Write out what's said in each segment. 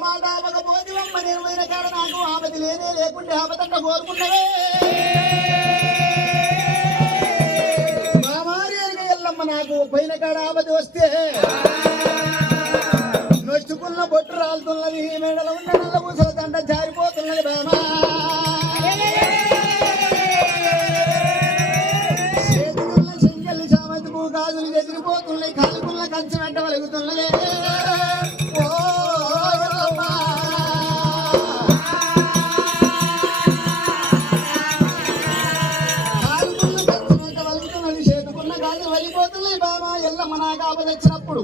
మాట ఒక భోజనం నిర్మైన కాడ నాకు ఆపది లేనే లేకుంటే ఆపదంట కోరుకున్నవే ఎల్లమ్మ నాకు పైన కాడ ఆపది వస్తే నొచ్చుకున్న బొట్టు రాలుతున్నది మెడలో ఉన్న నల్ల పూసల దండ జారిపోతున్నది బామా చేతుకున్న చెంగల్లి చామంతి గాజులు ఎదిరిపోతున్నాయి కాలుకున్న కంచె వెంట వలుగుతున్నదే వచ్చినప్పుడు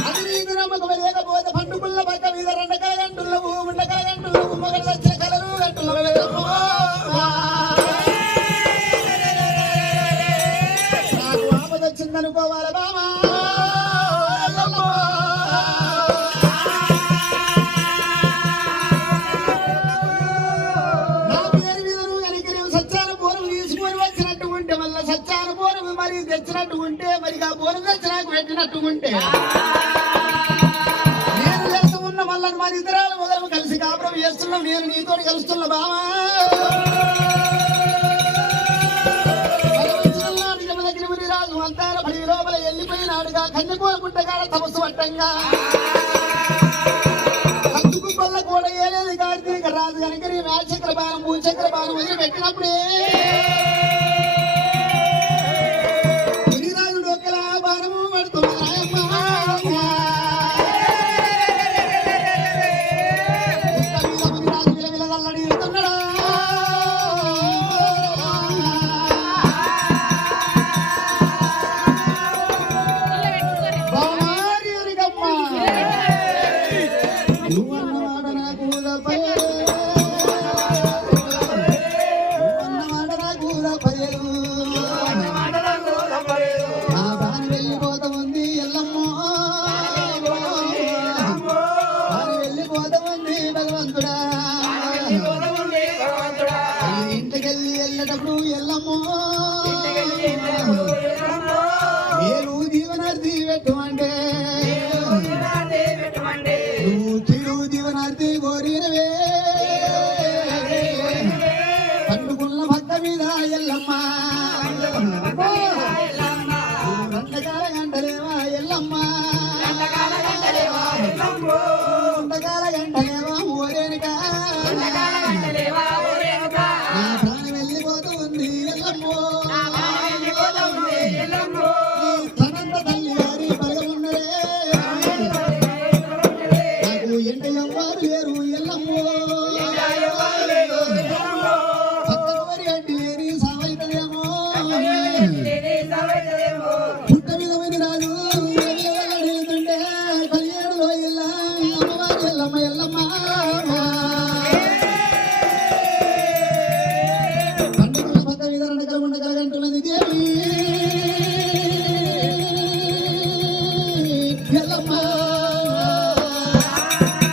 అది నీకు నమ్మకం లేకపోతే పండుకున్న పక్క మీద రెండకల గంటుల్లవు ఉండకల గంటుల్లవు మొగలు వచ్చిన కలరు గంటుల్లవు నాకు ఆపద వచ్చిందనుకోవాలి బామా నా పేరు మీద నువ్వు కనుక నేను సత్యాన పూర్వం తీసుకొని వచ్చినట్టు ఉంటే మళ్ళీ సత్యాన పూర్వం మరి తెచ్చినట్టు ఉంటే మరి ఆ బోనం తెచ్చి నాకు పెట్టినట్టు ఉంటే నేను చేస్తూ ఉన్న మళ్ళీ మరి ఇతరాలు మొదలు కలిసి కాపురం చేస్తున్నాం నేను నీతో కలుస్తున్నా బామా రాజు అంతాల పడి లోపల వెళ్ళిపోయినాడుగా కన్యకూర పుట్టగాడ తపస్సు పట్టంగా కత్తుకు పల్ల కూడా ఏలేదు కాడితే ఇక రాజు కనుక నీ మేచక్ర బాణం భూచక్ర బాణం వదిలి పెట్టినప్పుడే ఇంటికెళ్ళి వెళ్ళేటప్పుడు ఎల్లమ్మో నేను దీవనార్థి పెట్టమంటే నువ్వు తిడు దీవనార్థి కోరినవే పండుకున్న భక్త మీద ఎల్లమ్మ రెండకాల గంటలేవా ఎల్లమ్మ రెండకాల గంటలేవా ఓరేనుగా పుట్ట మీద రాజు 17 అమ్మవారి ఎల్లమ్మ ఎల్లమ్మ